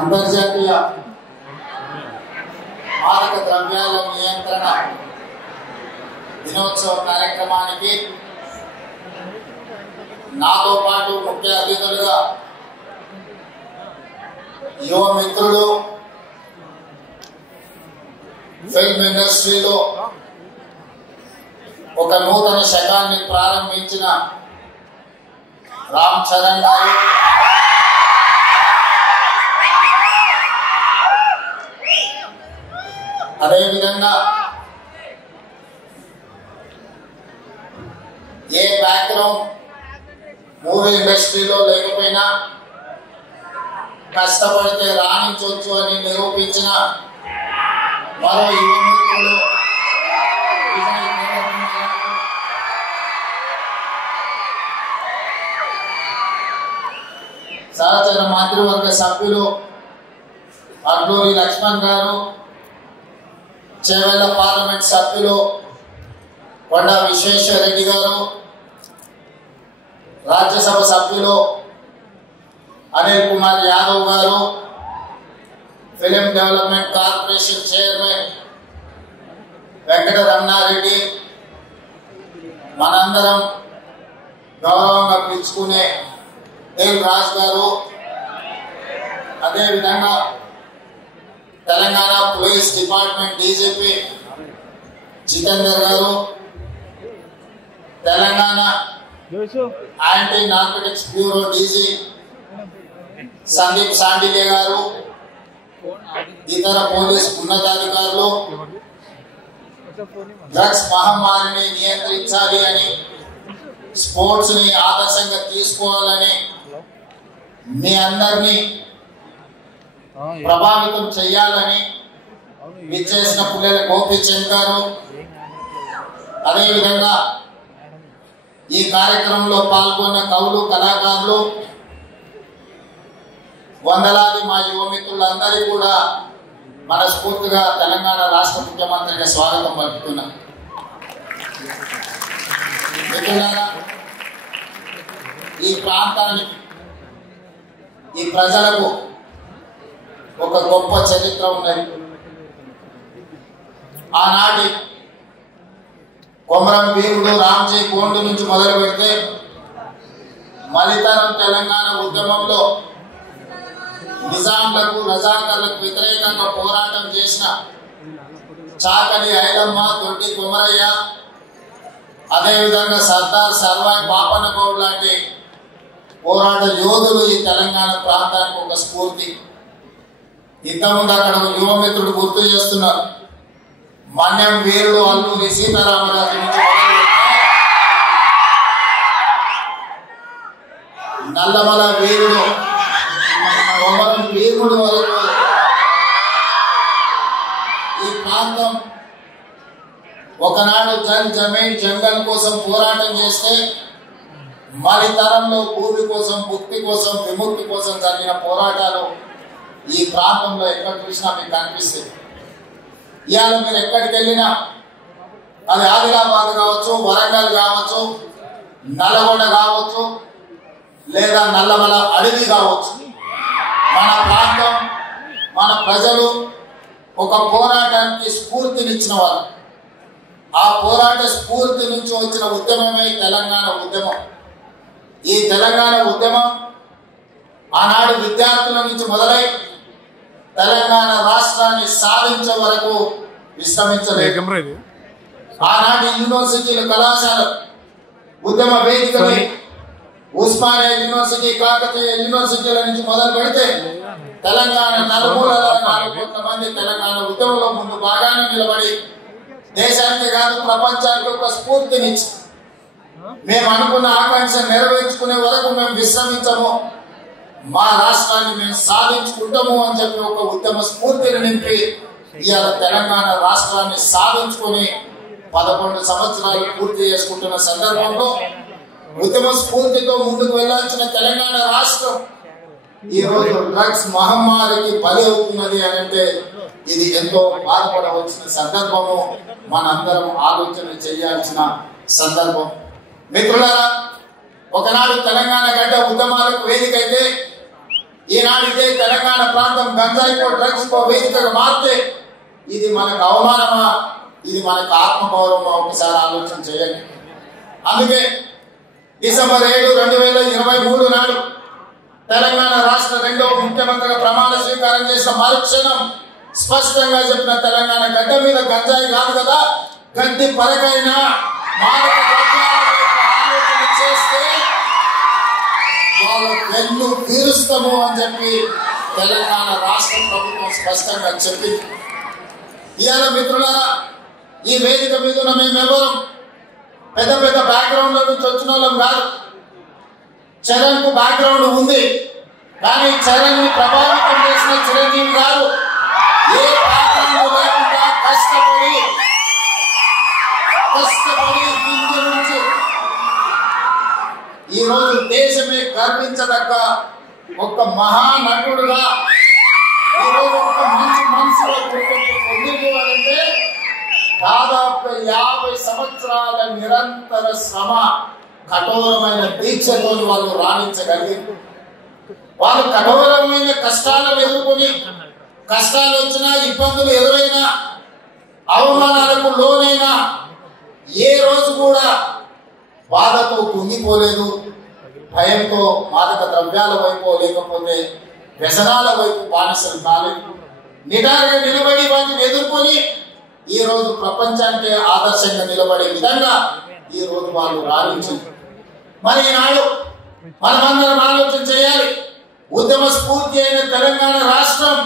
అంతర్జాతీయ మాదక ద్రవ్యాల నియంత్రణ దినోత్సవ కార్యక్రమానికి నాతో పాటు ముఖ్య అతిథులుగా యువ మిత్రులు, ఫిల్మ్ ఇండస్ట్రీలో ఒక నూతన శకాన్ని ప్రారంభించిన రామ్ చరణ్ గారు, అదేవిధంగా ఏ బ్యాక్గ్రౌండ్ మూవీ ఇండస్ట్రీలో లేకపోయినా కష్టపడితే రాణించవచ్చు అని నిరూపించిన మరో యువ మిత్రులు సహచర మంత్రివర్గ సభ్యులు అడ్లూరి లక్ష్మణ్ గారు, చేవెళ్ల పార్లమెంట్ సభ్యులు కొండ విశ్వేశ్వరరెడ్డి గారు, రాజ్యసభ సభ్యులు అనిల్ కుమార్ యాదవ్ గారు, film development corporation chairman Venkata Ramanareddy, మనందరం గౌరవంగా పిలుచుకునే దేవ్ రాజ్ గారు, అదేవిధంగా Telangana police department DGP Jitender గారు, Telangana anti narcotics bureau DG Sandeep Sandilya గారు, ఇతర పోలీస్ ఉన్నతాధికారులు డ్రగ్స్ మహమ్మారిని నియంత్రించాలి అని, స్పోర్ట్స్ ని ఆదర్శంగా తీసుకోవాలని, మీ అందరినీ ప్రభావితం చేయాలని విచ్చేసిన పుల్లెల గోపీచంద్ గారు, అదేవిధంగా ఈ కార్యక్రమంలో పాల్గొన్న కవులు, కళాకారులు, వందలాది మా యువ మిత్రులందరికీ కూడా మనస్ఫూర్తిగా తెలంగాణ రాష్ట్ర ముఖ్యమంత్రిగా స్వాగతం పలుకుతున్నా. మిత్రులారా, ఈ ప్రాంతానికి, ఈ ప్రజలకు ఒక గొప్ప చరిత్ర ఉన్నది. ఆనాటి కొమరం వీరుడు రామ్జీ గోండు నుంచి మొదలు పెడితే మలితరం తెలంగాణ ఉద్యమంలో నిజాంలకు, రజాకర్లకు వ్యతిరేకంగా పోరాటం చేసిన చాకలి ఐలమ్మ, దొడ్డి కొమరయ్య, అదేవిధంగా సర్దార్ సర్వాయి పాపన్న గౌడ్ లాంటి పోరాట యోధులు ఈ తెలంగాణ ప్రాంతానికి ఒక స్ఫూర్తి. ఇంతకుముందు అక్కడ యువ మిత్రుడు గుర్తు చేస్తున్నారు, మన్యం వీరుడు అల్లూరి సీతారామరాజు నుంచి నల్లమల వీరుడు కొమరం భీముడు వరకు ఈ ప్రాంతం ఒకనాడు జమీన్ జంగల్ కోసం పోరాటం చేస్తే మరి తరంలో భూమి కోసం, ముక్తి కోసం, విముక్తి కోసం జరిగిన పోరాటాలు ఈ ప్రాంతంలో ఎక్కడ చూసినా మీకు కనిపిస్తుంది. ఇవాళ మీరు ఎక్కడికి వెళ్ళినా, అది ఆదిలాబాద్ కావచ్చు, వరంగల్ కావచ్చు, నల్గొండ కావచ్చు, లేదా నల్లమల అడవి కావచ్చు, మన ప్రాంతం, మన ప్రజలు ఒక పోరాటానికి స్ఫూర్తినిచ్చిన వాళ్ళు. ఆ పోరాట స్ఫూర్తి నుంచి వచ్చిన ఉద్యమమే తెలంగాణ ఉద్యమం. ఈ తెలంగాణ ఉద్యమం ఆనాడు విద్యార్థుల నుంచి మొదలై తెలంగాణ రాష్ట్రాన్ని సాధించే వరకు విశ్రమించలేదు. ఆనాటి యూనివర్సిటీలు, కళాశాలలు ఉద్యమ వేదికపై ఉస్మానియా యూనివర్సిటీ, కాకతీయ యూనివర్సిటీల నుంచి మొదలు పెడితే తెలంగాణ నలుమూలల 4 కోట్ల మంది తెలంగాణ ఉద్యమంలో ముందు బాగానే నిలబడి దేశానికి కాదు ప్రపంచానికి ఒక స్ఫూర్తినిచ్చి మేము అనుకున్న ఆకాంక్ష నెరవేర్చుకునే వరకు మేము విశ్రమించము, మా రాష్ట్రాన్ని మేము సాధించుకుంటాము అని చెప్పి ఒక ఉద్యమ స్ఫూర్తిని నింపి ఇవాళ తెలంగాణ రాష్ట్రాన్ని సాధించుకుని 11 సంవత్సరాలు పూర్తి చేసుకుంటున్న సందర్భంలో ఉద్యమ స్ఫూర్తితో ముందుకు వెళ్లాల్సిన తెలంగాణ రాష్ట్రం ఈ రోజు డ్రగ్స్ మహమ్మారికి బలి అవుతున్నది అని అంటే ఇది ఎంతో బాధపడవలసిన సందర్భము, మనందరం ఆలోచన చేయాల్సిన సందర్భం. మిత్రులారా, ఒకనాడు తెలంగాణ గడ్డ ఉద్యమాలకు వేదికైతే ఈనాడు ఇదే తెలంగాణ ప్రాంతం గంజాయికో డ్రగ్స్ కో వేదికగా మారితే ఇది మనకు అవమానమా, ఇది మనకు ఆత్మగౌరవమా? ఒకసారి ఆలోచన చేయండి. అందుకే డిసెంబర్ 7, 2023 నాడు తెలంగాణ రాష్ట్ర 2వ ముఖ్యమంత్రిగా ప్రమాణ స్వీకారం చేసిన మరుక్షణం స్పష్టంగా చెప్పిన తెలంగాణ గడ్డ మీద గంజాయి కాదు కదా, గడ్డి పరకైనా మాదక ద్రవ్యాల ఆలోచన చేస్తే వాళ్ళ వెన్ను తీరుస్తాము అని చెప్పి తెలంగాణ రాష్ట్ర ప్రభుత్వం స్పష్టంగా చెప్పింది. ఇవాళ మిత్రులారా, ఈ వేదిక మీద ఉన్న మేమెవరం పెద్ద పెద్ద బ్యాక్గ్రౌండ్ నుంచి వచ్చిన వాళ్ళం కాదు. చరణ్ కు బ్యాక్గ్రౌండ్ ఉంది, కానీ చరణ్ ని ప్రభావితం చేసిన చిరంజీవి గారు ఏ బ్యాక్గ్రౌండ్ లేకుండా కష్టపడి కింద నుంచి ఈ రోజు దేశమే గర్వించదగ్గ ఒక మహానటుడుగా ఈరోజు ఒక మంచి మనసులో పొందుకోవాలంటే దాదాపు 50 సంవత్సరాల నిరంతర శ్రమ, కఠోరమైన దీక్షతో వాళ్ళు రాణించగలిగారు. వాళ్ళు కఠోరమైన కష్టాలను ఎదుర్కొని, కష్టాలు వచ్చినా, ఇబ్బందులు ఎదురైనా, అవమానాలకు లోనైనా ఏ రోజు కూడా బాధతో కుంగిపోలేదు. భయంతో మాదక ద్రవ్యాల వైపు లేకపోతే వ్యసనాల వైపు బానిసలు కాలేదు. నిటారుగా నిలబడి వాటిని ఎదుర్కొని ఈ రోజు ప్రపంచానికి ఆదర్శంగా నిలబడే విధంగా ఈ రోజు వాళ్ళు రాణించారు. మరి ఈనాడు మనమందరం ఆలోచన చేయాలి. ఉద్యమ స్ఫూర్తి అయిన తెలంగాణ రాష్ట్రం,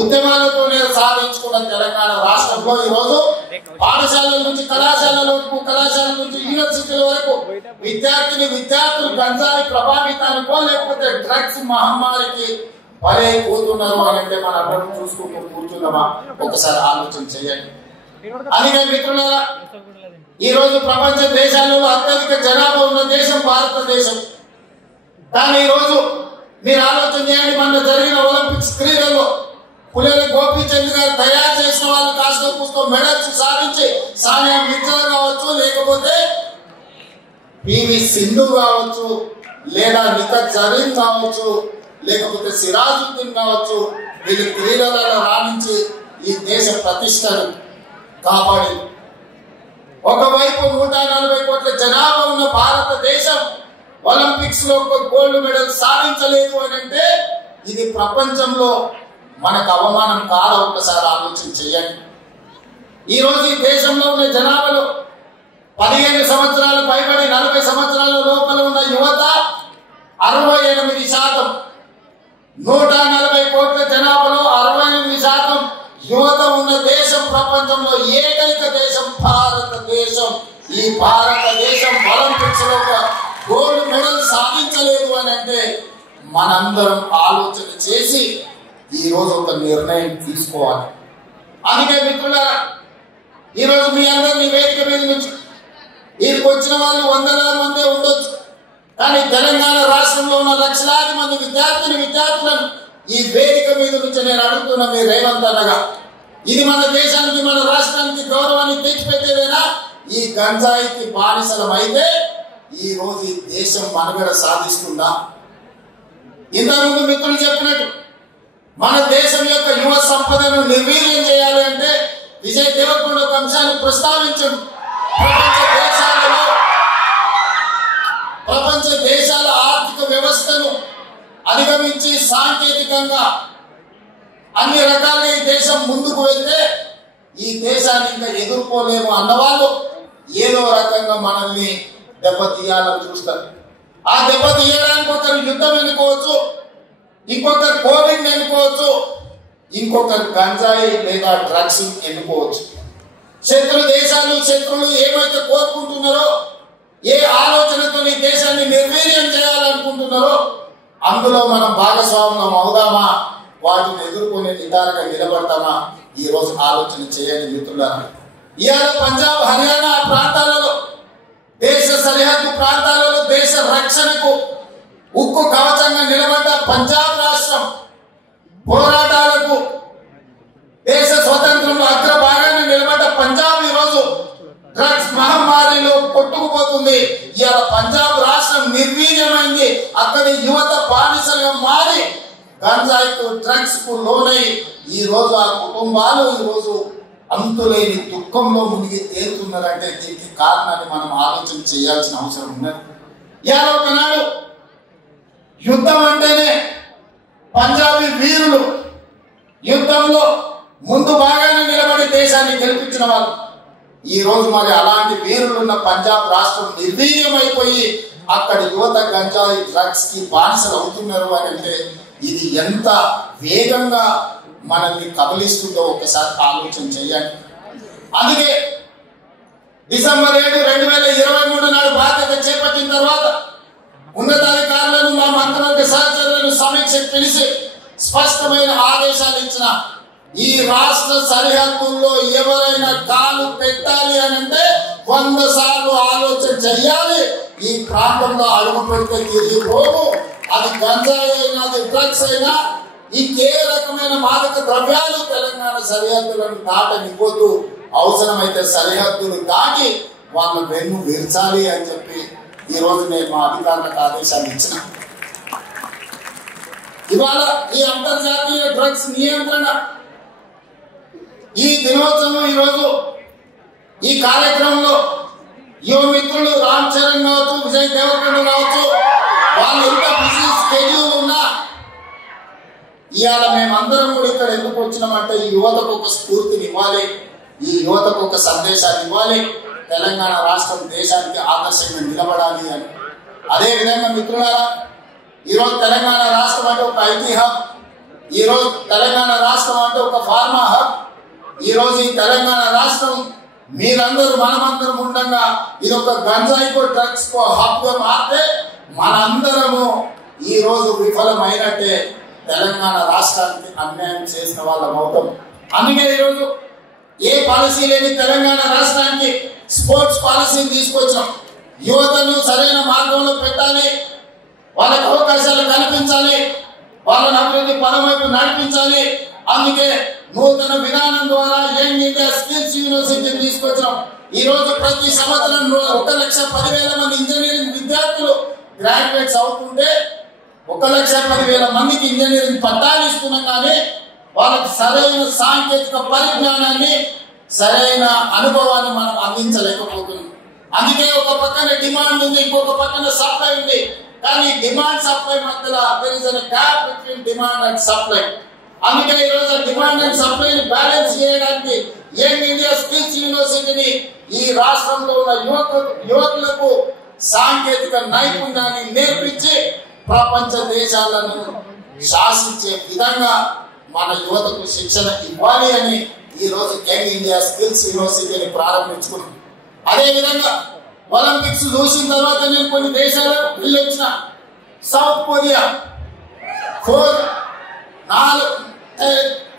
ఉద్యమాలతో సాధించుకున్న తెలంగాణ రాష్ట్రంలో ఈ రోజు పాఠశాలల నుంచి కళాశాలలకు, కళాశాల నుంచి యూనివర్సిటీల వరకు విద్యార్థులు గంజాయి ప్రభావితానికో లేకపోతే డ్రగ్స్ మహమ్మారికి బలైపోతున్నారు అని అంటే మన అందరం చూసుకుంటూ కూర్చున్నామా? ఒకసారి ఆలోచన చేయండి. అందుకే మిత్రులారా, ఈ రోజు ప్రపంచ దేశాలలో అత్యధిక జనాభా ఉన్న దేశం భారతదేశం. కానీ ఈ రోజు మీరు ఆలోచన చేయండి, మన జరిగిన ఒలింపిక్స్ క్రీడల్లో పుల్లెల గోపీచంద్ గారు తయారు చేసిన వాళ్ళు కాస్త పుస్తకం మెడల్స్ సాధించి సానియా మిర్జా కావచ్చు, లేకపోతే పివి సింధు కావచ్చు, లేదా నిఖత్ జరీన్ కావచ్చు, లేకపోతే సిరాజుద్దీన్ కావచ్చు, వీళ్ళు క్రీడలలో రాణించి ఈ దేశ ప్రతిష్టను కాపాడి ఒకవైపు 140 కోట్ల జనాభా ఉన్న భారతదేశం ఒలింపిక్స్ లో ఒక గోల్డ్ మెడల్ సాధించలేదు అని అంటే ఇది ప్రపంచంలో మనకు అవమానం కాదా? ఒకసారి ఆలోచన చేయండి. ఈ రోజు ఈ దేశంలో ఉన్న జనాభాలో 15 సంవత్సరాలు పైబడి 40 సంవత్సరాల లోపల ఉన్న యువత 68%. 140 కోట్ల జనాభాలో 68% యువత ఉన్న దేశం ప్రపంచంలో ఏకైక దేశం భారతదేశం. ఈ భారతదేశం ఒలింపిక్స్ లో గోల్డ్ మెడల్ సాధించలేదు అని అంటే మనందరం ఆలోచన చేసి ఈ రోజు ఒక నిర్ణయం తీసుకోవాలి. అందుకే మిత్రులారా, ఈ రోజు మీ అందరినీ వేదిక మీద నుంచి వీరికి వచ్చిన వాళ్ళు వందలాది మంది ఉండొచ్చు, కానీ తెలంగాణ రాష్ట్రంలో ఉన్న లక్షలాది మంది విద్యార్థులను ఈ వేదిక మీద నుంచి నేను అడుగుతున్నా, మీ రేవంత్ అన్నగా, ఇది మన దేశానికి, మన రాష్ట్రానికి గౌరవాన్ని తెచ్చిపెట్టేదేనా? ఈ గంజాయికి బానిసలం అయితే ఈ రోజు ఈ దేశం మనుగడ సాధిస్తుందా? ఇంతకుముందు మిత్రులు చెప్పినట్టు మన దేశం యొక్క యువ సంపదను నిర్వీర్యం చేయాలి అంటే విజయ్ దేవరకొండ ఒక అంశాన్ని ప్రస్తావించడు. ప్రపంచ దేశాల ఆర్థిక వ్యవస్థను అధిగమించి సాంకేతికంగా అన్ని రకాలుగా ఈ దేశం ముందుకు వెళ్తే ఈ దేశాన్ని ఇంకా ఎదుర్కోలేము అన్నవాళ్ళు ఏదో రకంగా మనల్ని దెబ్బతీయాలని చూస్తారు. ఆ దెబ్బతీయడానికి ఒకరు యుద్ధం ఎన్నుకోవచ్చు, ఇంకొకరు కోవిడ్ ఎన్నుకోవచ్చు, ఇంకొకరు గంజాయి లేదా డ్రగ్స్ ఎన్నుకోవచ్చు. శత్రువులు ఏమైతే కోరుకుంటున్నారో, ఏ ఆలోచనతో ఈ దేశాన్ని నిర్వీర్యం చేయాలనుకుంటున్నారో అందులో మనం భాగస్వామ్యం అవుదామా, వాటిని ఎదుర్కొనే నిదానంగా నిలబడతామా? ఈ రోజు ఆలోచన చేయండి మిత్రులారా. ఇవాళ పంజాబ్, హర్యానా ప్రాంతాలలో, దేశ సరిహద్దు ప్రాంతాలలో దేశ రక్షణకు ఉక్కు కవచంగా నిలబడ్డ పంజాబ్ రాష్ట్రం పోరాటాలకు దేశ స్వతంత్రంలో అగ్రభాగాన్ని నిలబడ్డ పంజాబ్ ఈ రోజు డ్రగ్స్ మహమ్మారిలో కొట్టుకుపోతుంది. ఇవాళ పంజాబ్ రాష్ట్రం నిర్వీర్యమైంది. అక్కడి యువత బానిసలుగా మారి గంజాయికు డ్రగ్స్ కు లోనై ఈ రోజు ఆ కుటుంబాలు ఈ రోజు అంతులేని దుఃఖంలో మునిగి తేలుతున్నారంటే దీనికి కారణాన్ని మనం ఆలోచన చేయాల్సిన అవసరం ఉన్నది. ఇవాళ ఒకనాడు యుద్ధం అంటేనే పంజాబీ వీరులు యుద్ధంలో ముందు బాగానే నిలబడి దేశాన్ని గెలిపించిన వాళ్ళు. ఈ రోజు మరి అలాంటి వీరులున్న పంజాబ్ రాష్ట్రం నిర్వీర్యమైపోయి అక్కడి యువత గంజాయి డ్రగ్స్ కి బానిసలు అవుతున్నారు అని అంటే ఇది ఎంత వేగంగా మనల్ని కబలిస్తుందో ఒకసారి ఆలోచన చేయండి. అందుకే డిసెంబర్ 7, 2023 నాడు బాధ్యత చేపట్టిన తర్వాత ఉన్నతాధికారులను మా మంత్రులకు సహచరులను సమీక్ష పిలిచి స్పష్టమైన ఆదేశాలు ఇచ్చిన ఈ రాష్ట్ర సరిహద్దుల్లో ఎవరైనా కాలు పెట్టాలి అని అంటే 100 సార్లు ఆలోచన చెయ్యాలి. ఈ ప్రాంతంలో అడుగు పెడితే తిరిగి పోము. అది గంజాయి అయినా అది డ్రగ్స్ అయినా ఇంకే రకమైన మాదక ద్రవ్యాలు తెలంగాణ సరిహద్దులను దాటనివ్వద్దు. అవసరమైతే సరిహద్దులు దాటి వాళ్ళ వెన్ను విరచాలి అని చెప్పి ఈ రోజు నేను మా అధికారులకు ఆదేశాలు ఇచ్చిన. ఇవాళ ఈ అంతర్జాతీయ డ్రగ్స్ నియంత్రణ ఈ దినోత్సవం ఈరోజు ఈ కార్యక్రమంలో యువ మిత్రులు రామ్ చరణ్ కావచ్చు, విజయ్ దేవరకొండ కావచ్చు, వాళ్ళు ఎంత బిజీ స్కెడ్యూల్ ఉన్నా ఇవాళ మేమందరం కూడా ఇక్కడ ఎందుకు వచ్చినామంటే ఈ యువతకు ఒక స్ఫూర్తిని ఇవ్వాలి, ఈ యువతకు ఒక సందేశాన్ని ఇవ్వాలి, తెలంగాణ రాష్ట్రం దేశానికి ఆదర్శంగా నిలబడాలి అని. అదే విధంగా మిత్రులారా ఈరోజు తెలంగాణ రాష్ట్రం అంటే ఒక ఐటీ హబ్, ఈరోజు తెలంగాణ రాష్ట్రం అంటే ఒక ఫార్మా హబ్. ఈరోజు ఈ తెలంగాణ రాష్ట్రం మీరందరూ మనమందరం ఉండగా ఇది ఒక గంజాయికో డ్రగ్స్ కో హబ్ గా మారితే మనందరము ఈ రోజు విఫలమైనట్టే, తెలంగాణ రాష్ట్రానికి అన్యాయం చేసిన వాళ్ళం అవుతాం. అందుకే ఈరోజు ఏ పాలసీ లేని తెలంగాణ రాష్ట్రానికి స్పోర్ట్స్ పాలసీని తీసుకొచ్చాం. యువతను సరైన మార్గంలో పెట్టాలి, వాళ్ళకి అవకాశాలు కల్పించాలి, వాళ్ళని అభివృద్ధి పదం వైపు నడిపించాలి. అందుకే నూతన విధానం ద్వారా యంగ్ ఇండియా స్కిల్స్ యూనివర్సిటీ తీసుకొచ్చాం. ఈ రోజు ప్రతి సంవత్సరం 1,10,000 మంది ఇంజనీరింగ్ విద్యార్థులు గ్రాడ్యుయేట్స్ అవుతుంటే 1,10,000 మందికి ఇంజనీరింగ్ పట్టాలు ఇస్తున్నాం. కానీ వాళ్ళకి సరైన సాంకేతిక పరిజ్ఞానాన్ని సరైన అనుభవాన్ని మనం అందించలేకపోతున్నాం. అందుకే ఒక పక్కన డిమాండ్ ఉంది, ఇంకొక పక్కన సప్లై ఉంది. కానీ డిమాండ్ సప్లై మధ్యలో there is a gap between demand and supply. అందుకే ఈ రోజు డిమాండ్ అండ్ సప్లైని బ్యాలెన్స్ చేయడానికి యంగ్ ఇండియా స్కిల్స్ యూనివర్సిటీని ఈ రాష్ట్రంలో ఉన్న యువకులకు సాంకేతిక నైపుణ్యాన్ని నేర్పించి ప్రపంచ దేశాలను శాసించే విధంగా మన యువతకు శిక్షణ ఇవ్వాలి అని ఈ రోజు యంగ్ ఇండియా స్కిల్స్ యూనివర్సిటీని ప్రారంభించుకున్నాం. అదే విధంగా ఒలింపిక్స్ చూసిన తర్వాత నేను కొన్ని దేశాలకు వెళ్ళొచ్చిన. సౌత్ కొరియా 4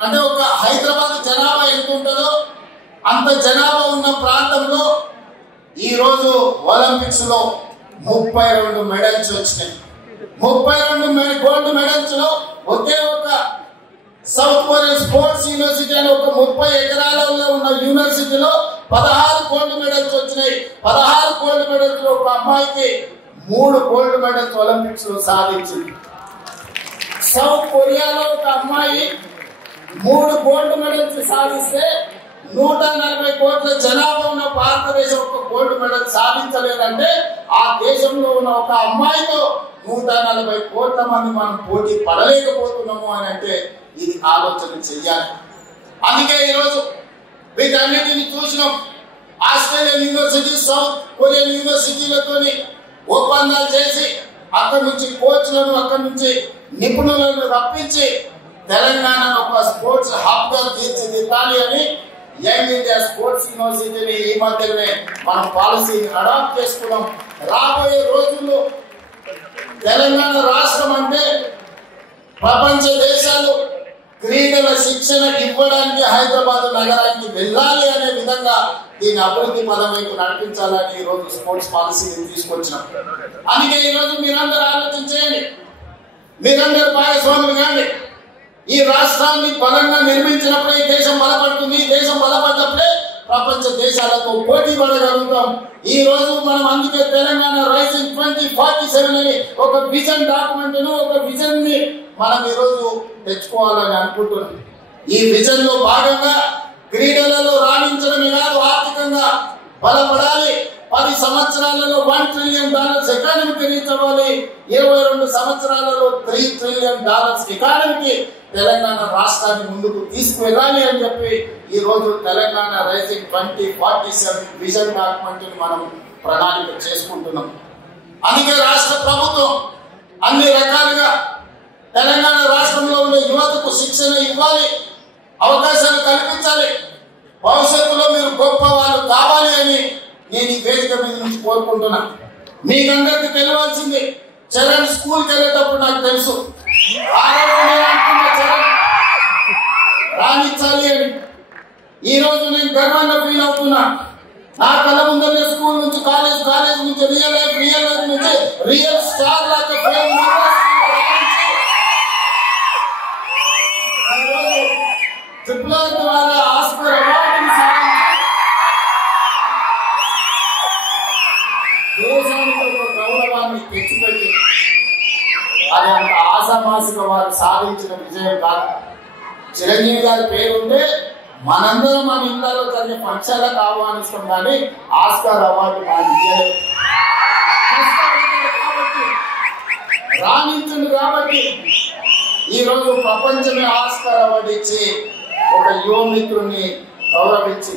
అంటే ఒక హైదరాబాద్ జనాభా ఎంత ఉంటుందో అంత జనాభా ఉన్న ప్రాంతంలో ఈ రోజు ఒలింపిక్స్ లో 32 మెడల్స్ వచ్చినాయి. 32 గోల్డ్ మెడల్స్ లో ఒకే ఒక సౌత్ కొరియా స్పోర్ట్స్ యూనివర్సిటీ అని ఒక 30 ఎకరాలలో ఉన్న యూనివర్సిటీలో 16 గోల్డ్ మెడల్స్ వచ్చినాయి. 16 గోల్డ్ మెడల్స్ లో ఒక అమ్మాయికి 3 గోల్డ్ మెడల్స్ ఒలింపిక్స్ లో సాధించింది. సౌత్ కొరియాలో ఒక అమ్మాయి 3 గోల్డ్ మెడల్స్ సాధిస్తే 140 కోట్ల జనాభా ఉన్న భారతదేశం ఒక గోల్డ్ మెడల్ సాధించలేదంటే ఆ దేశంలో ఉన్న ఒక అమ్మాయితో 140 కోట్ల మంది మనం పోటీ పడలేకపోతున్నాము అని అంటే ఇది ఆలోచన చెయ్యాలి. అందుకే ఈరోజు వీటన్నిటిని చూసినాం. ఆస్ట్రేలియన్ యూనివర్సిటీ, సౌత్ కొరియన్ యూనివర్సిటీలతో ఒప్పందాలు చేసి అక్కడి నుంచి కోచ్లను అక్కడి నుంచి నిపుణులను రప్పించి తెలంగాణను ఒక స్పోర్ట్స్ హబ్ గా తీర్చిదిద్దాలి అని యంగ్ ఇండియా స్పోర్ట్స్ యూనివర్సిటీని ఈ మధ్యనే మనం పాలసీని అడాప్ట్ చేసుకున్నాం. రాబోయే రోజుల్లో తెలంగాణ రాష్ట్రం అంటే ప్రపంచ దేశాలు క్రీడల శిక్షణ ఇవ్వడానికి హైదరాబాద్ నగరానికి వెళ్ళాలి అనే విధంగా దీని అభివృద్ధి పదం వైపు నడిపించాలని ఈ రోజు స్పోర్ట్స్ పాలసీని తీసుకొచ్చినాం. అందుకే ఈ రోజు మీరందరూ ఆలోచించేయండి, మీరందరూ భాగస్వాములు కాండి. ఈ రాష్ట్రాన్ని బలంగా నిర్మించినప్పుడే ఈ దేశం బలపడుతుంది. ఈ దేశం బలపడ్డప్పుడే ప్రపంచ దేశాలతో పోటీ పడగలుగుతాం. ఈ రోజు మనం అందుకే తెలంగాణ రైజింగ్ 2047 అని ఒక విజన్ డాక్యుమెంట్ ను ఒక విజన్ ని మనం ఈరోజు తెచ్చుకోవాలని అనుకుంటున్నాం. ఈ విజన్ లో భాగంగా క్రీడలలో రాణించడమే కాదు, ఆర్థికంగా బలపడాలి. 10 సంవత్సరాలలో $1 ట్రిలియన్ ఎకానమీకి రీచ్ అవ్వాలి. 22 సంవత్సరాలలో $3 ట్రిలియన్ ఎకానమీకి తెలంగాణ రాష్ట్రాన్ని ముందుకు తీసుకువెళ్ళాలి అని చెప్పి ఈ రోజు తెలంగాణ రైజింగ్ 2047 విజన్ డాక్యుమెంట్ మనం ప్రణాళిక చేసుకుంటున్నాం. అందుకే రాష్ట్ర ప్రభుత్వం అన్ని రకాలుగా తెలంగాణ రాష్ట్రంలో ఉన్న యువతకు శిక్షణ ఇవ్వాలి, అవకాశాలు కల్పించాలి. భవిష్యత్తులో మీరు గొప్ప వాళ్ళు కావాలి అని నేను ఈ వేదిక మీద నుంచి కోరుకుంటున్నా. మీకందరికి తెలియాల్సింది, చరణ్ స్కూల్కి వెళ్ళేటప్పుడు నాకు తెలుసు చరణ్ రాణించాలి అని. ఈ రోజు నేను గర్వంగా ఫీల్ అవుతున్నా. నా కళ్ళ ముందరే స్కూల్ నుంచి కాలేజ్ నుంచి రియల్ లైఫ్ నుంచి రియల్ స్టార్ లాగా ట్రిపుల్ ద్వారా ఆస్కర్ అవార్డుని దేశానికి ఒక గౌరవాన్ని తెచ్చిపెట్టి అది అంత ఆశామాసిగా వారు సాధించిన విజయం కాదు. చిరంజీవి గారి పేరుంటే మనందరం మన ఇళ్లలో జరిగే ఫంక్షన్లకు ఆహ్వానిస్తాం, కానీ ఆస్కార్ అవార్డు రాణించింది కాబట్టి ఈ రోజు ప్రపంచమే ఆస్కార్ అవార్డు ఇచ్చి ఒక యువమిత్రుని గౌరవించి,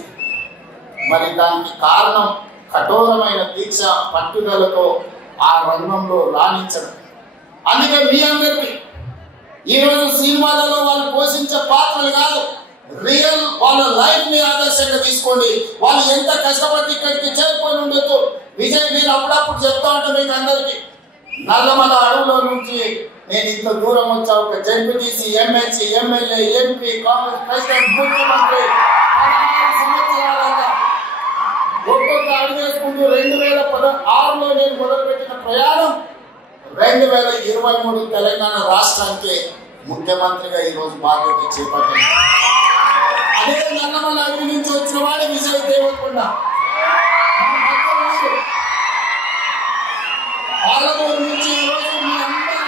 మరి దానికి కారణం కఠోరమైన దీక్ష పట్టుదలతో ఆ రంగంలో రాణించడం. అందుకే మీ అందరికీ ఈరోజు సినిమాలలో వాళ్ళు పోషించే పాత్రలు కాదు, రియల్ వాళ్ళ లైఫ్ ని ఆదర్శంగా తీసుకోండి. వాళ్ళు ఎంత కష్టపడి ఇక్కడికి చేరుకొని ఉండొచ్చు. విజయ్, నేను అప్పుడప్పుడు చెప్తా ఉంటాను మీకు అందరికి, నల్లమల అడవులో నుంచి నేను ఇంత దూరం వచ్చా. ఒక ZPTC, MLC, MLA, MP, Congress president, ముఖ్యమంత్రి 16 సంవత్సరాలుగా ఒక్కొక్క అడుగు వేసుకుంటూ 2016లో నేను మొదలుపెట్టిన ప్రయాణం 2023 తెలంగాణ రాష్ట్రానికి ముఖ్యమంత్రిగా ఈ రోజు బాధ్యత చేపట్టింది. అదే నల్లమల అడవి నుంచి వచ్చిన వాడు విజయ్ దేవరకొండ. పాలమూరు నుంచి ఈ రోజు మీ అందరూ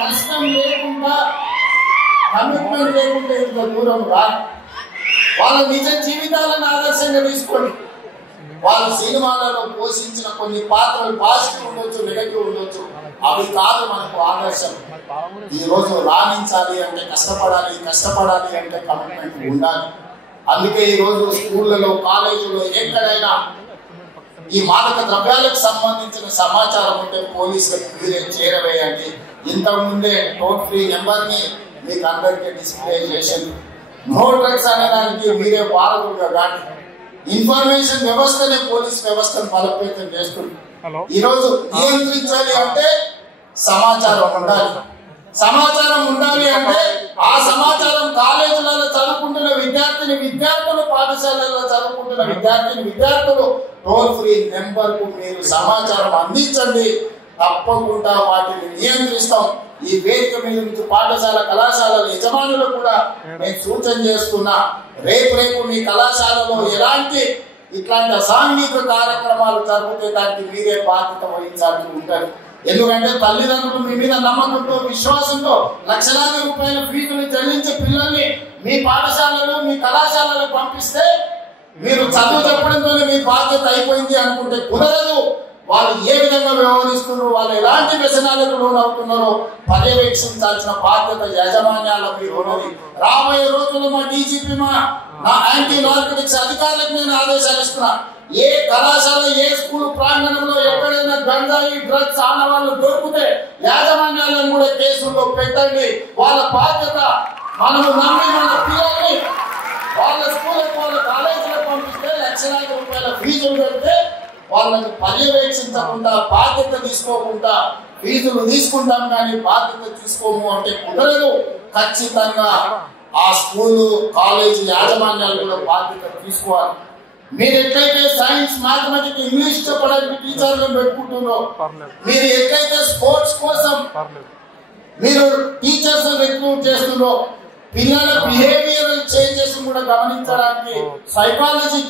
కష్టం లేకుండా, కమిట్మెంట్ లేకుండా ఇంత దూరం రా. వాళ్ళ నిజ జీవితాలను ఆదర్శంగా తీసుకోండి. వాళ్ళ సినిమాలలో పోషించిన కొన్ని పాత్రలు పాజిటివ్ ఉండొచ్చు, నెగటివ్ ఉండొచ్చు, అవి కాదు మనకు ఆదర్శం. ఈ రోజు రాణించాలి అంటే కష్టపడాలి అంటే కమిట్మెంట్ ఉండాలి. అందుకే ఈ రోజు స్కూళ్లలో, కాలేజీలో ఎక్కడైనా ఈ మాదక ద్రవ్యాలకు సంబంధించిన సమాచారం ఉంటే పోలీసులకు మీరే చేరవేయండి. ఇంతకు ముందే టోల్ ఫ్రీ నెంబర్ ని మీకు అందరికీ డిస్ప్లే చేసింది. నో డ్రగ్స్ అనేదానికి మీరే బాలకులుగా కానీ ఇన్ఫర్మేషన్ వ్యవస్థనే పోలీస్ వ్యవస్థను బలోపేతం చేస్తుంది. ఈ రోజు నియంత్రించాలి అంటే సమాచారం ఉండాలి. సమాచారం ఉండాలి అంటే ఆ సమాచారం కాలేజీలలో చదువుకుంటున్న విద్యార్థులు, పాఠశాలలో చదువుకుంటున్న విద్యార్థులు టోల్ ఫ్రీ నెంబర్ కు మీరు సమాచారం అందించండి. తప్పకుండా వాటిని నియంత్రిస్తాం. ఈ వేదిక మీద నుంచి పాఠశాల, కళాశాలల యజమానులు కూడా నేను సూచన చేస్తున్నా, రేపు మీ కళాశాలలో ఇట్లాంటి అసాంఘిక కార్యక్రమాలు జరిగితే దానికి మీరే బాధ్యత వహించాల్సి ఉంటారు. ఎందుకంటే తల్లిదండ్రులు మీ మీద నమ్మకంతో, విశ్వాసంతో లక్షలాది రూపాయల ఫీజులు చెల్లించే పిల్లల్ని మీ పాఠశాలలు, మీ కళాశాలలకు పంపిస్తే మీరు చదువు చెప్పడంతోనే మీ బాధ్యత అయిపోయింది అనుకుంటే కుదరదు. వాళ్ళు ఏ విధంగా వ్యవహరిస్తున్నారు, వాళ్ళు ఎలాంటి వ్యసనాలకు లోనవుతున్నారో పర్యవేక్షించాల్సిన బాధ్యత యాజమాన్యాల మీద ఉన్నది. రాబోయే రోజుల్లో మా డీజీపీ, నా యాంటీ నార్కోటిక్స్ అధికారులకు నేను ఆదేశాలు ఇస్తున్నా. ఏ కళాశాల, ఏ స్కూల్ ప్రాంగణంలో ఎక్కడైనా గంజాయి, డ్రగ్స్ ఆనవాళ్ళు దొరికితే యాజమాన్యాలను కూడా కేసుల్లో పెట్టండి. వాళ్ళ బాధ్యత. మనము నమ్మి మన పిల్లల్ని వాళ్ళ స్కూళ్ళకు, వాళ్ళ కాలేజీలకు పంపిస్తే లక్షలాది రూపాయల ఫీజులు పెడితే వాళ్ళని పర్యవేక్షించకుండా, బాధ్యత తీసుకోకుండా ఫీజులు తీసుకుంటాం కానీ బాధ్యత తీసుకోము అంటే కుదరదు. ఖచ్చితంగా ఆ స్కూలు, కాలేజీ యాజమాన్యాలు కూడా బాధ్యత తీసుకోవాలి. మీరు ఎట్లయితే సైన్స్, మ్యాథమెటిక్స్, ఇంగ్లీష్ చెప్పడానికి టీచర్లను పెట్టుకుంటున్నారో, మీరు ఎట్లయితే స్పోర్ట్స్ కోసం మీరు టీచర్స్ రిక్రూట్ చేస్తున్నారో, పిల్లల బిహేవియరల్ చేంజెస్ కూడా గమనించడానికి సైకాలజీ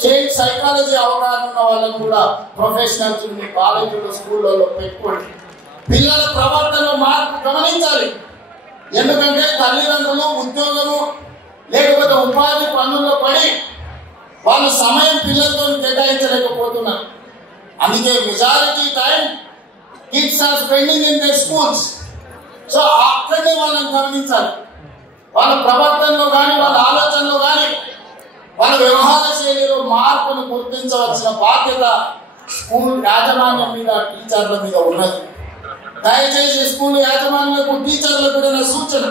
అవగాహన ఉన్న వాళ్ళని కూడా ప్రొఫెషనల్స్ మీ కాలేజీలో, స్కూళ్ళలో పెట్టుకోండి. పిల్లల ప్రవర్తనలో మార్పు గమనించాలి. ఎందుకంటే తల్లిదండ్రులు ఉద్యోగము లేకపోతే ఉపాధి పనుల్లో పడి వాళ్ళ సమయం పిల్లలతో కేటాయించలేకపోతున్నారు. అందుకే majority time kids are spending in the schools. So అక్కడే వాళ్ళని గమనించాలి. వాళ్ళ ప్రవర్తనలో కానీ వాళ్ళ ఆలోచనలో కానీ వాళ్ళ వ్యవహార శైలిలో మార్పును గుర్తించవలసిన బాధ్యత స్కూల్ యాజమాన్యం మీద టీచర్ల మీద ఉన్నది. దయచేసి స్కూల్ యాజమాన్యులకు టీచర్లకు కూడా నా సూచన,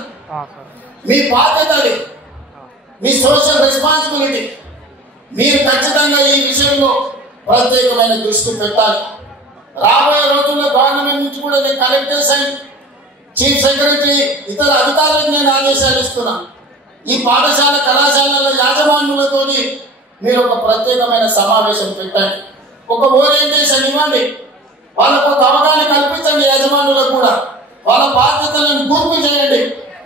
మీ బాధ్యత అది, మీ సోషల్ రెస్పాన్సిబిలిటీ. మీరు ఖచ్చితంగా ఈ విషయంలో ప్రత్యేకమైన దృష్టి పెట్టాలి. రాబోయే రోజుల్లో గవర్నమెంట్ నుంచి కూడా నేను కలెక్టర్స్ అండ్ చీఫ్ సెక్రటరీ ఇతర అధికారులకు నేను ఆదేశాలు ఇస్తున్నాను. ఈ పాఠశాల కళాశాలల యాజమాన్యులతో మీరు ఒక ప్రత్యేకమైన సమావేశం పెట్టండి, ఒక ఓరియంటేషన్ ఇవ్వండి, వాళ్ళకు ఒక అవగాహన కల్పించండి. యాజమాన్యులకు కూడా వాళ్ళ బాధ్యతలను గుర్తు చేయండి.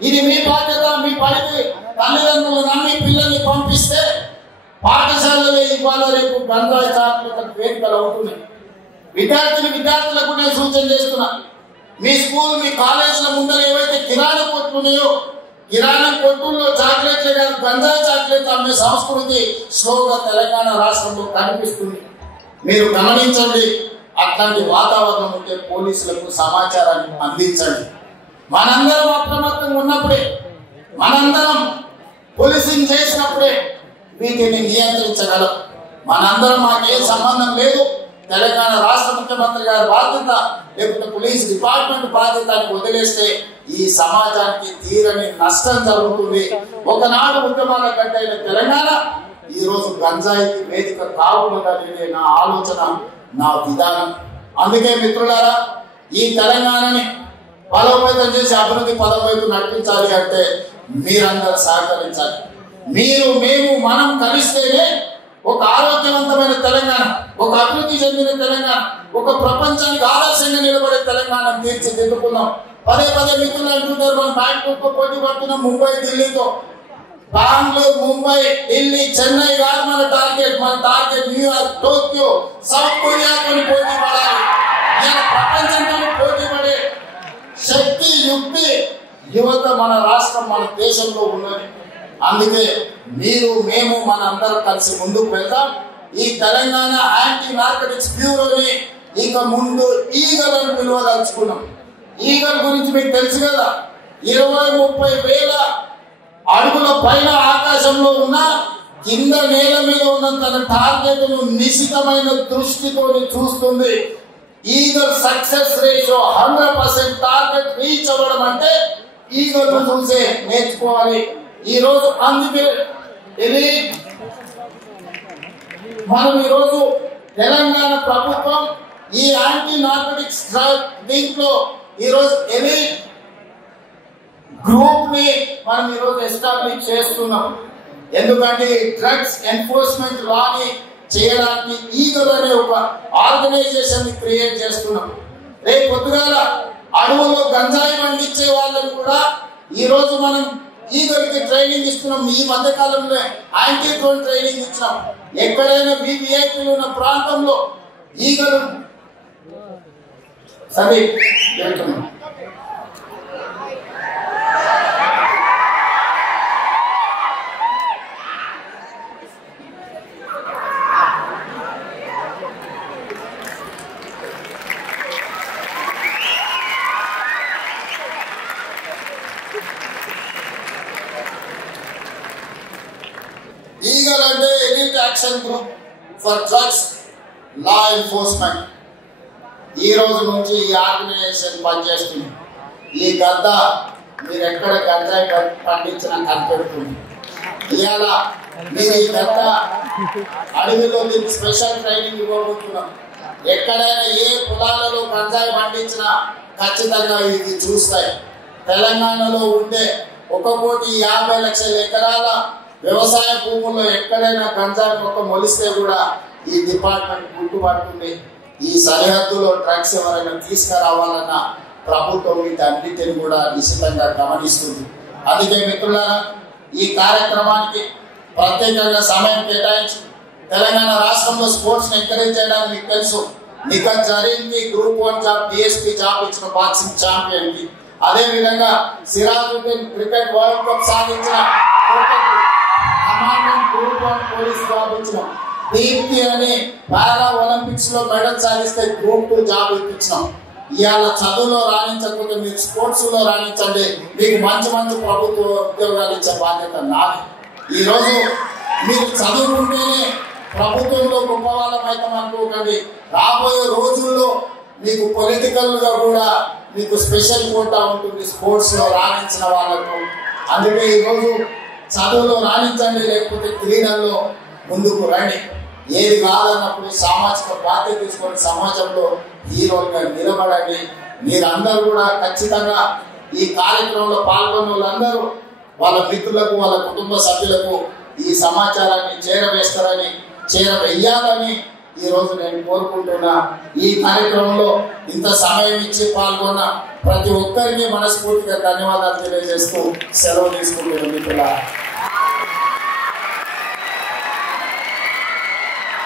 ఇది మీ బాధ్యత. మీ పనికి తల్లిదండ్రులు నమ్మి పిల్లల్ని పంపిస్తే పాఠశాలలో ఇవాళ రేపు గంజాయి చాట్ల వేదికలు అవుతున్నాయి. విద్యార్థులకు నేను సూచన చేస్తున్నా, మీ స్కూల్ మీ కాలేజీల ముందర ఏవైతే కిరాణా కొట్లు ఉన్నాయో కిరాణా కొట్టుల్లో చాక్లెట్లు కాదు గంజాయి చాక్లెట్లు అమ్మే సంస్కృతి స్లోగా తెలంగాణ రాష్ట్రంలో కనిపిస్తుంది. మీరు గమనించండి. అట్లాంటి వాతావరణం ఉంటే పోలీసులకు సమాచారాన్ని అందించండి. మనందరం అప్రమత్తంగా ఉన్నప్పుడే, మనందరం పోలీసింగ్ చేసినప్పుడే వీటిని నియంత్రించగలం. మనందరం మాకేం సంబంధం లేదు, తెలంగాణ రాష్ట్ర ముఖ్యమంత్రి గారి బాధ్యత లేకపోతే పోలీస్ డిపార్ట్మెంట్ బాధ్యత అని వదిలేస్తే ఈ సమాజానికి తీరని నష్టం జరుగుతుంది. ఒకనాడు ఉద్యమాల గడ్డైన తెలంగాణ ఈ రోజు గంజాయికి వేదిక కాకూడదనేది నా ఆలోచన, నా విధానం. అందుకే మిత్రులారా, ఈ తెలంగాణని బలోపేతం చేసి అభివృద్ధి పదం వైపు నడిపించాలి అంటే మీరందరూ సహకరించాలి. మీరు మేము మనం కలిస్తేనే ఒక ఆరోగ్యవంతమైన తెలంగాణ, ఒక అభివృద్ధి చెందిన తెలంగాణ, ఒక ప్రపంచానికి ఆదర్శంగా నిలబడే తెలంగాణ తీర్చిదిద్దుకున్నాం. పదే పదే మిత్రులు అంటుంటారు, మనం బ్యాంకుతో పోటీ పడుతున్నాం ముంబై ఢిల్లీతో. బెంగళూరు, ముంబై, ఢిల్లీ, చెన్నై కాదు మన టార్గెట్. మన టార్గెట్ న్యూయార్క్, టోక్యో, సౌత్ కొరియాతో పోటీ పడాలి. ప్రపంచంతో పోటీ పడే శక్తి, యుక్తి, యువత మన రాష్ట్రం, మన దేశంలో ఉన్నది. అందుకే మీరు మేము మన అందరం కలిసి ముందుకు వెళ్తాం. ఈ తెలంగాణ యాంటీ నార్కటిక్స్ బ్యూరోని ఇక ముందు ఈగల్ అని పిలువదలుచుకున్నాం. ఈగల్ గురించి మీకు తెలుసు కదా, 20-30 వేల అడుగుల పైన ఆకాశంలో ఉన్న కింద నేల మీద ఉన్న తన టార్గెట్ ను నిశితమైన దృష్టితో చూస్తుంది. Eagle success ratio 100% target reach అవ్వడం అంటే ఈగల్ చూసే నేర్చుకోవాలి. ఈ రోజు అందుకే మనం ఈరోజు తెలంగాణ ప్రభుత్వం ఈ యాంటీ నార్కోటిక్స్ దీంట్లో ఈరోజు ఎలీట్ గ్రూప్ ని మనం ఈరోజు ఎస్టాబ్లిష్ చేస్తున్నాం. ఎందుకంటే డ్రగ్స్ ఎన్ఫోర్స్మెంట్ లాని చేయడానికి ఈగల్ అనే ఒక ఆర్గనైజేషన్ ని క్రియేట్ చేస్తున్నాం. రేపు పొద్దుగాల అడవుల్లో గంజాయి పండించే వాళ్ళని కూడా ఈ రోజు మనం ఈగల్ కి ట్రైనింగ్ ఇస్తున్నాం. ఈ మధ్య కాలంలో యాంటీ డ్రోన్ ట్రైనింగ్ ఇచ్చినాం. ఎక్కడైనా విఐపీలు ఉన్న ప్రాంతంలో ఈగలు సరే ఈగల్ అంటే elite action group for drugs law enforcement. ఈ రోజు నుంచి ఈ ఆర్గనైజేషన్ పనిచేస్తుంది. ఈ గద్ద మీరు ఎక్కడ గంజాయి పండించిన కనిపెడుతుంది. ఇవాళ మీరు ఈ గద్ద అడవిలో మీకు స్పెషల్ ట్రైనింగ్ ఇవ్వబోతున్నాం. ఎక్కడైనా ఏ పొలాలలో గంజాయి పండించినా ఖచ్చితంగా ఇది చూస్తాయి. తెలంగాణలో ఉండే 1,50,00,000 ఎకరాల వ్యవసాయ భూముల్లో ఎక్కడైనా గంజాయి మొక్క మొలిస్తే కూడా ఈ డిపార్ట్మెంట్ గుర్తుపడుతుంది. ఈ సరిహద్దులో డ్రగ్స్ ఎవరైనా తీసుకురావాలన్న ప్రభుత్వం వీటన్నిటిని కూడా నిశ్చితంగా గమనిస్తుంది. అందుకే మిత్రులారా, ఈ కార్యక్రమానికి ప్రత్యేకంగా సమయం కేటాయించి తెలంగాణ రాష్ట్రంలో స్పోర్ట్స్ ని ఎంకరేజ్ చేయడానికి మీకు తెలుసు నిఖత్ జరీన్ కి గ్రూప్ 1 జాబ్ DSP జాబ్ ఇచ్చిన బాక్సింగ్ ఛాంపియన్ కి, అదే విధంగా సిరాజుద్దీన్ క్రికెట్ వరల్డ్ కప్ సాధించిన కమాండెంట్ గ్రూప్ 1 పోలీస్ జాబ్ ఇచ్చిన, దీప్తి అని పారా ఒలింపిక్స్ లో మెడల్ సాధిస్తే గ్రూప్ 2 జాబ్ ఇప్పించినాం. ఇవాళ చదువులో రాణించకపోతే మీరు స్పోర్ట్స్ లో రాణించండి, మీకు మంచి మంచి ప్రభుత్వ ఉద్యోగాలు ఇచ్చే బాధ్యత నాది. ఈ రోజు మీరు చదువుకుంటేనే ప్రభుత్వంలో గొప్ప వాళ్ళమైతే అనుకోకండి, రాబోయే రోజుల్లో మీకు పొలిటికల్ గా కూడా మీకు స్పెషల్ కోటా ఉంటుంది స్పోర్ట్స్ లో రాణించిన వాళ్ళకు. అందుకే ఈరోజు చదువులో రాణించండి, లేకపోతే క్రీడల్లో ముందుకు రండి. ఏది కాదన్నప్పుడు సామాజిక బాధ్యత తీసుకొని సమాజంలో హీరోలుగా నిలబడండి. మీరందరూ కూడా ఖచ్చితంగా ఈ కార్యక్రమంలో పాల్గొన్న వాళ్ళందరూ వాళ్ళ మిత్రులకు వాళ్ళ కుటుంబ సభ్యులకు ఈ సమాచారాన్ని చేరవేయాలని ఈ రోజు నేను కోరుకుంటున్నా. ఈ కార్యక్రమంలో ఇంత సమయం ఇచ్చి పాల్గొన్న ప్రతి ఒక్కరికి మనస్ఫూర్తిగా ధన్యవాదాలు తెలియజేస్తూ సెలవు తీసుకుంటున్నాను మిత్రులారా.